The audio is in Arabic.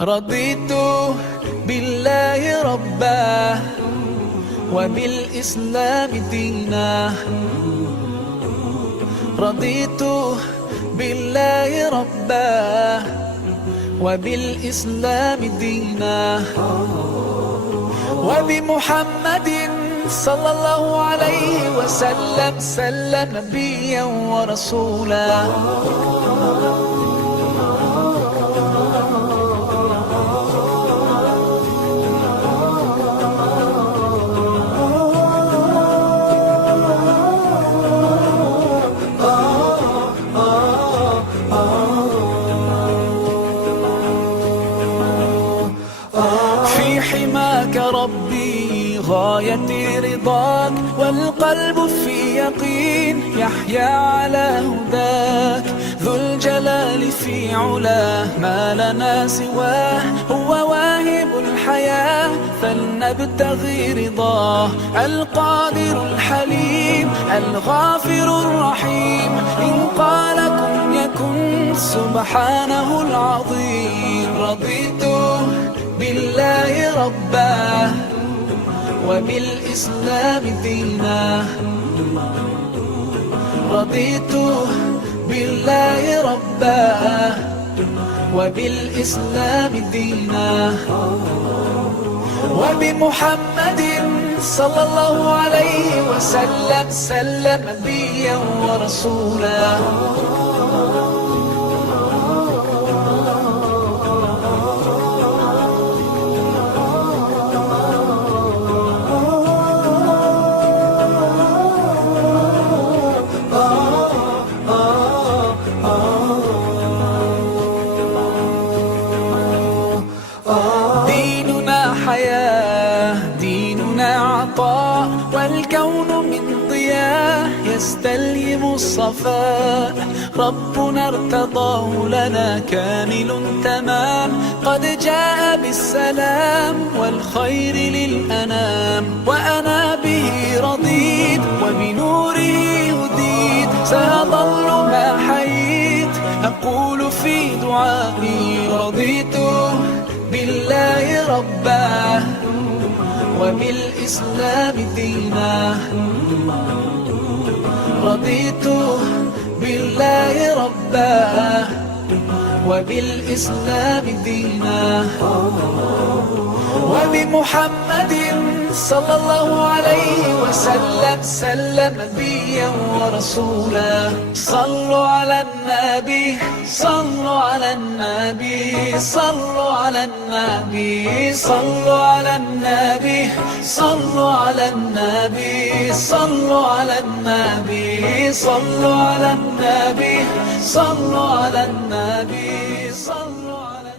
رضيت بالله ربا وبالإسلام دينا. رضيت بالله ربا وبالإسلام دينا، وبمحمد صلى الله عليه وسلم نبيا ورسولا. في حماك ربي غاية رضاك، والقلب في يقين يحيا على هداك. ذو الجلال في علاه ما لنا سواه، هو واهب الحياة فلنبتغي رضاه. القادر الحليم الغافر الرحيم، إن قال كن يكن سبحانه العظيم. رضيت بالله ربا وبالإسلام دينا. رضيت بالله ربا وبالإسلام دينا، وبمحمد صلى الله عليه وسلم نبيا ورسولا. ديننا حياة، ديننا عطاء، والكون من ضياء يستلهم الصفاء. ربنا ارتضاه لنا كامل تمام، قد جاء بالسلام والخير للأنام. وأنا به رضيت وبنوره هديت، سأظل ما حييت أقول في دعائي. رضيت بالله ربا وبالإسلام دينا. رضيت بالله ربا وبالإسلام دينا، وبمحمد صلى الله عليه وسلم نبيا ورسولا. صلوا على النبي، صلوا على النبي، صلوا على النبي، صلوا على النبي، صلوا على النبي، صلوا على النبي، صلوا على النبي، صلوا على النبي، صلوا على